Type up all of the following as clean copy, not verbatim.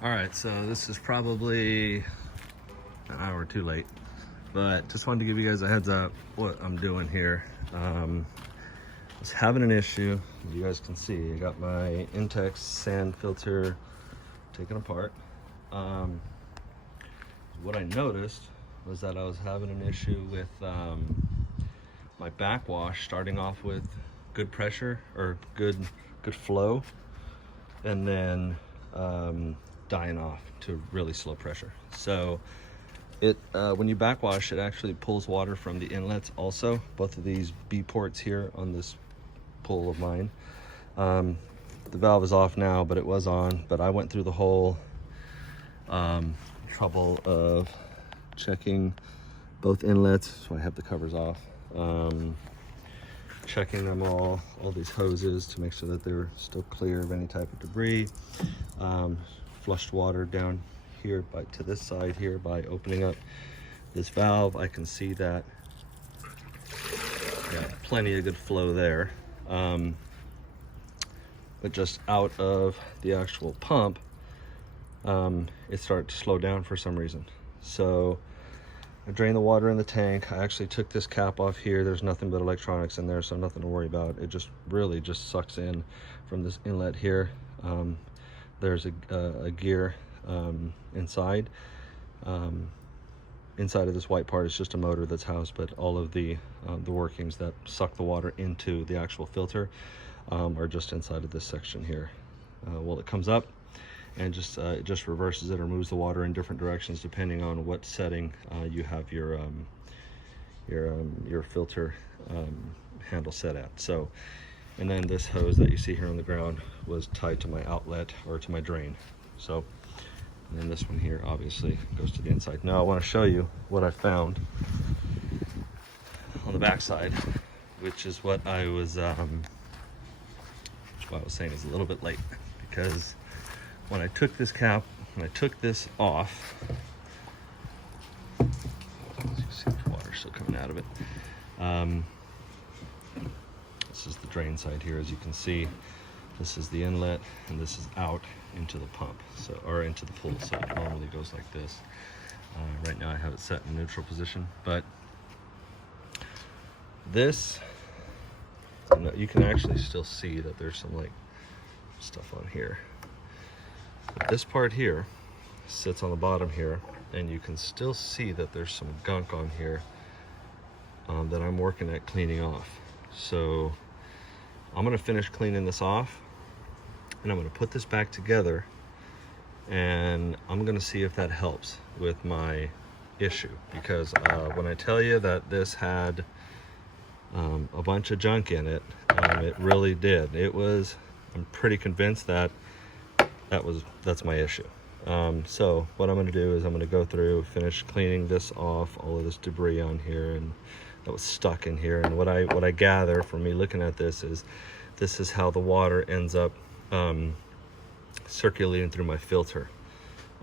All right, so this is probably an hour too late, but just wanted to give you guys a heads up what I'm doing here. I was having an issue, as you guys can see. I got my Intex sand filter taken apart. What I noticed was that I was having an issue with my backwash starting off with good pressure or good flow, and then dying off to really slow pressure. So it when you backwash, it actually pulls water from the inlets also. Both of these B ports here on this pull of mine. The valve is off now, but it was on. But I went through the whole trouble of checking both inlets, so I have the covers off. Checking them all these hoses to make sure that they're still clear of any type of debris. Flushed water down here to this side here by opening up this valve. I can see that plenty of good flow there, but just out of the actual pump, it started to slow down for some reason. So I drained the water in the tank. I actually took this cap off here. There's nothing but electronics in there, so nothing to worry about. It just really just sucks in from this inlet here. There's a gear inside. Inside of this white part is just a motor that's housed, but all of the workings that suck the water into the actual filter are just inside of this section here. Well, it comes up and it just reverses it or moves the water in different directions depending on what setting you have your filter handle set at. So, and then this hose that you see here on the ground was tied to my outlet or to my drain. So, and then this one here obviously goes to the inside. Now I want to show you what I found on the back side, which is what I was saying is a little bit late, because when I took this cap, when I took this off, as you see, the water still coming out of it. This is the drain side here, as you can see. This is the inlet, and this is out into the pump, or into the pool. So it normally goes like this. Right now I have it set in neutral position, but this, you can actually still see that there's some like stuff on here. But this part here sits on the bottom here, and you can still see that there's some gunk on here that I'm working at cleaning off. So I'm gonna finish cleaning this off, and I'm gonna put this back together, and I'm gonna see if that helps with my issue. Because when I tell you that this had a bunch of junk in it, it really did. I'm pretty convinced that that's my issue. So what I'm going to do is I'm going to go through, finish cleaning this off, all of this debris on here and that was stuck in here. And what I gather from me looking at this is how the water ends up circulating through my filter.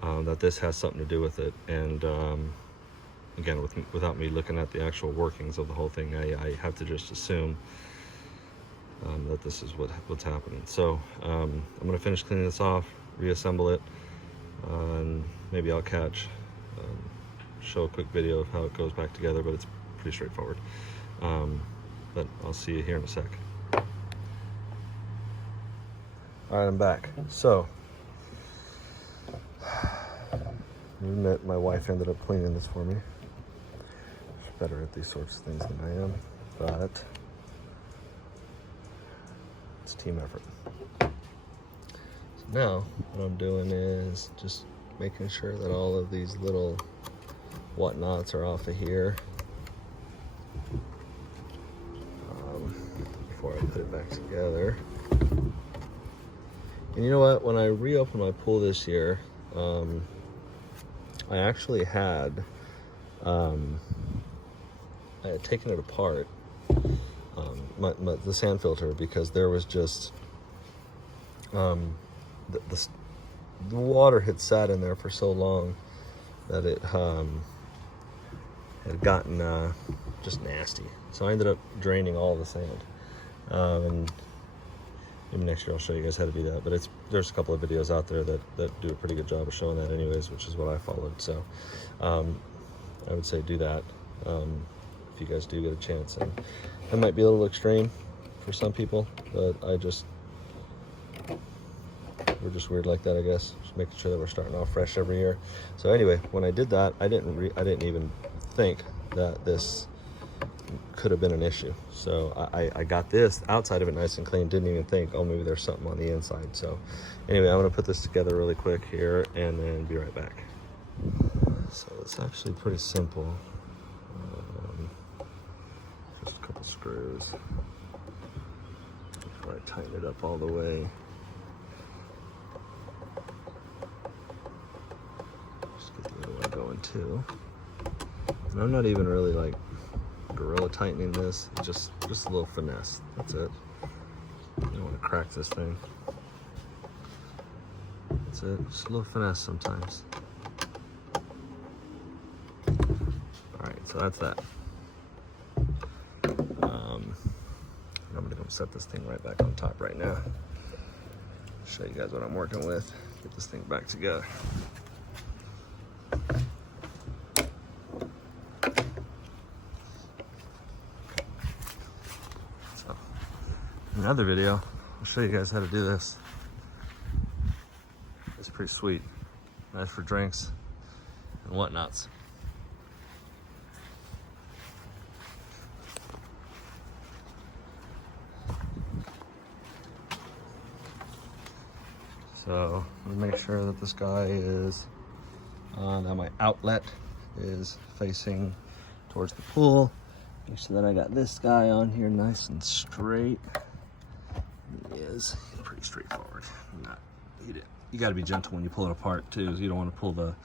That this has something to do with it. And again, without me looking at the actual workings of the whole thing, I have to just assume that this is what's happening. So I'm going to finish cleaning this off, reassemble it, and maybe I'll show a quick video of how it goes back together, but it's pretty straightforward. But I'll see you here in a sec. All right, I'm back. So I admit my wife ended up cleaning this for me. She's better at these sorts of things than I am, but it's a team effort. So now what I'm doing is just making sure that all of these little whatnots are off of here before I put it back together. And you know what? When I reopened my pool this year, I actually had taken it apart, the sand filter, because there was just the water had sat in there for so long that it had gotten just nasty. So I ended up draining all the sand. And maybe next year I'll show you guys how to do that. But there's a couple of videos out there that do a pretty good job of showing that anyways, which is what I followed. So I would say do that if you guys do get a chance. And it might be a little extreme for some people, but we're just weird like that, I guess. Just making sure that we're starting off fresh every year. So anyway, when I did that, I didn't even think that this could have been an issue. So I got this outside of it nice and clean. Didn't even think, oh, maybe there's something on the inside. So anyway, I'm gonna put this together really quick here and then be right back. So it's actually pretty simple. Just a couple screws before I tighten it up all the way. Just get the other one going too. And I'm not even really like gorilla tightening this, just a little finesse. That's it. You don't want to crack this thing. That's it. Just a little finesse sometimes. Alright, so that's that. I'm gonna go set this thing right back on top right now. Show you guys what I'm working with. Get this thing back together. So, in another video, I'll show you guys how to do this. It's pretty sweet. Nice for drinks and whatnots. So I'm gonna make sure that this guy is that my outlet is facing towards the pool. Make sure that I got this guy on here nice and straight. He is pretty straightforward. You got to be gentle when you pull it apart too. So you don't want to pull the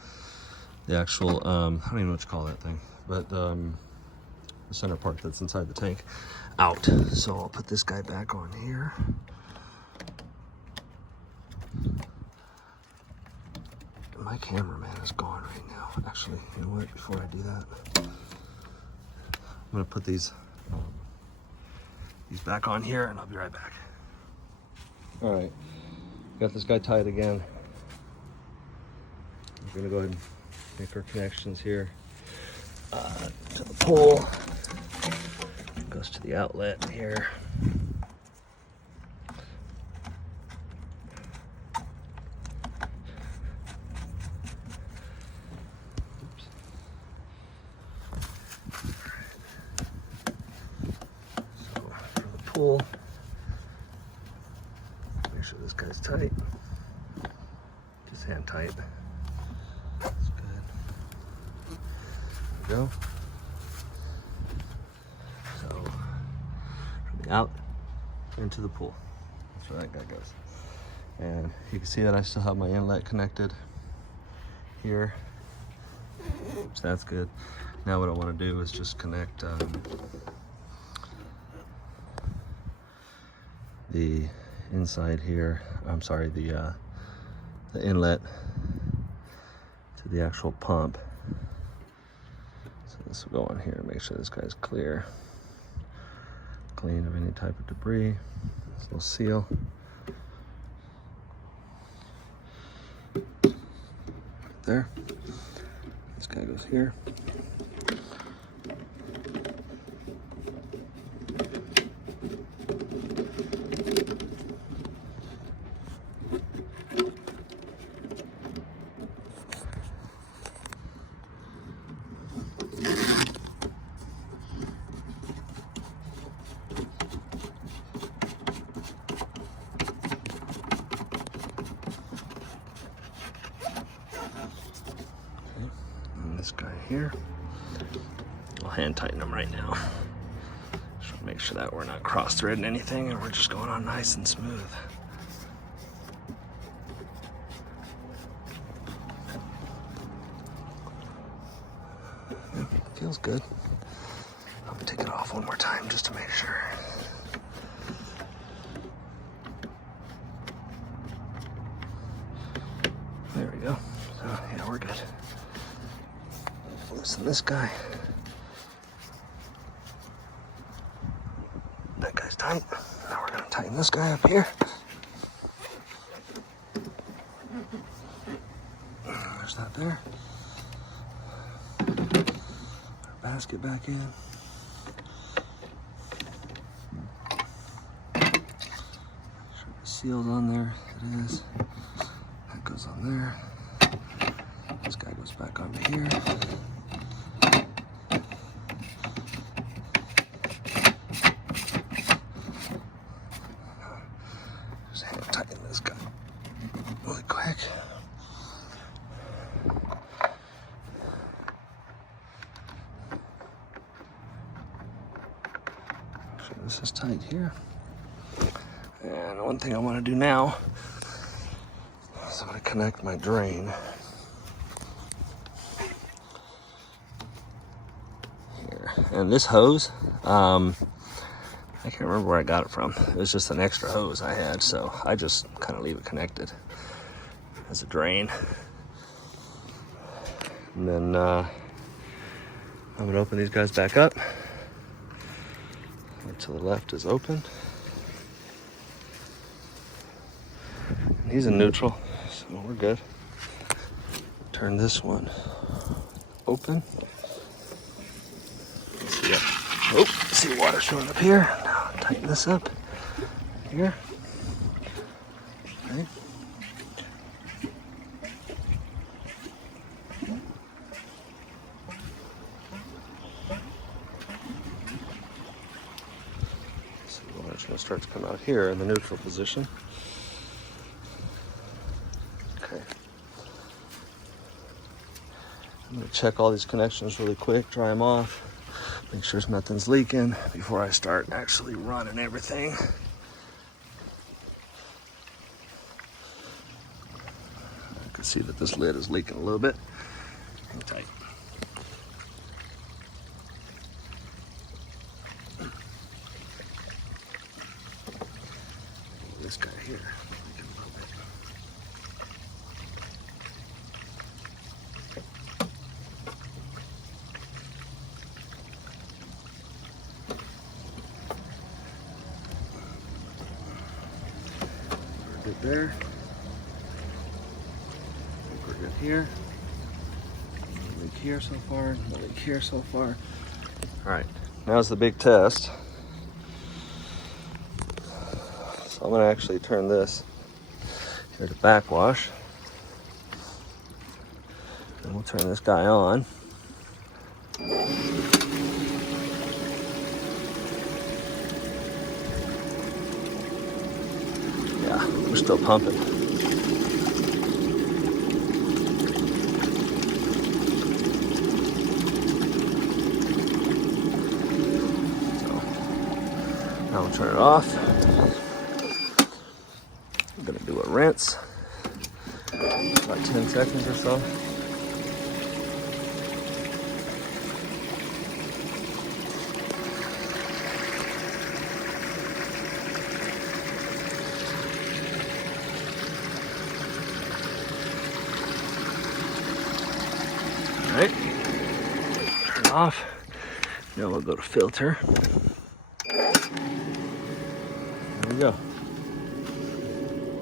actual I don't even know what you call that thing, but the center part that's inside the tank out. So I'll put this guy back on here. My cameraman is gone right now. Actually, you know what? Before I do that, I'm gonna put these back on here, and I'll be right back. All right, got this guy tied again. We're gonna go ahead and make our connections here to the pole. Goes to the outlet here. Pull. Make sure this guy's tight. Just hand tight. That's good. There we go. So from the out into the pool. That's where that guy goes. And you can see that I still have my inlet connected here. So that's good. Now what I want to do is just connect the inside here, I'm sorry, the inlet to the actual pump. So this will go on here, make sure this guy's clear, clean of any type of debris. This little seal. There. This guy goes here. This guy here, I'll hand tighten them right now. Just want to make sure that we're not cross-threading anything and we're just going on nice and smooth. Feels good. I'm gonna take it off one more time just to make sure. There we go. So yeah, we're good. Loosen this guy. That guy's tight. Now we're gonna tighten this guy up here. There's that there. Put our basket back in. Make sure the seal's on there. It is. That goes on there. This guy goes back onto here. Just hand tighten this guy really quick. So this is tight here. And one thing I want to do now is I'm going to connect my drain here. And this hose, I can't remember where I got it from. It was just an extra hose I had, so I just kind of leave it connected as a drain. And then I'm going to open these guys back up. To the left is open. And he's in neutral, so we're good. Turn this one open. See water showing up here. Now tighten this up here. Okay. So the water's going to start to come out here in the neutral position. Okay. I'm going to check all these connections really quick, dry them off. Make sure nothing's leaking before I start actually running everything. I can see that this lid is leaking a little bit. Hang tight. This guy here, leaking a little bit. Good there. I think we're good here. No leak here so far. No leak here so far. All right, now's the big test. So I'm going to actually turn this here to backwash. And we'll turn this guy on. Yeah, we're still pumping. So now we'll turn it off. I'm gonna do a rinse, about 10 seconds or so. Alright, turn it off. Now we'll go to filter. There we go.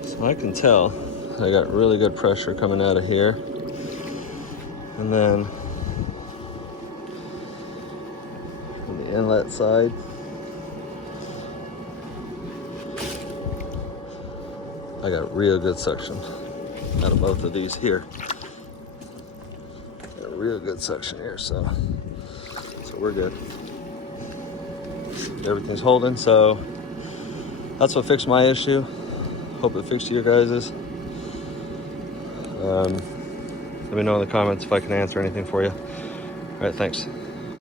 So I can tell I got really good pressure coming out of here. And then on the inlet side, I got real good suction out of both of these here. Got a real good suction here, so we're good. Everything's holding, so that's what fixed my issue. Hope it fixed you guys's. Let me know in the comments if I can answer anything for you. All right, thanks.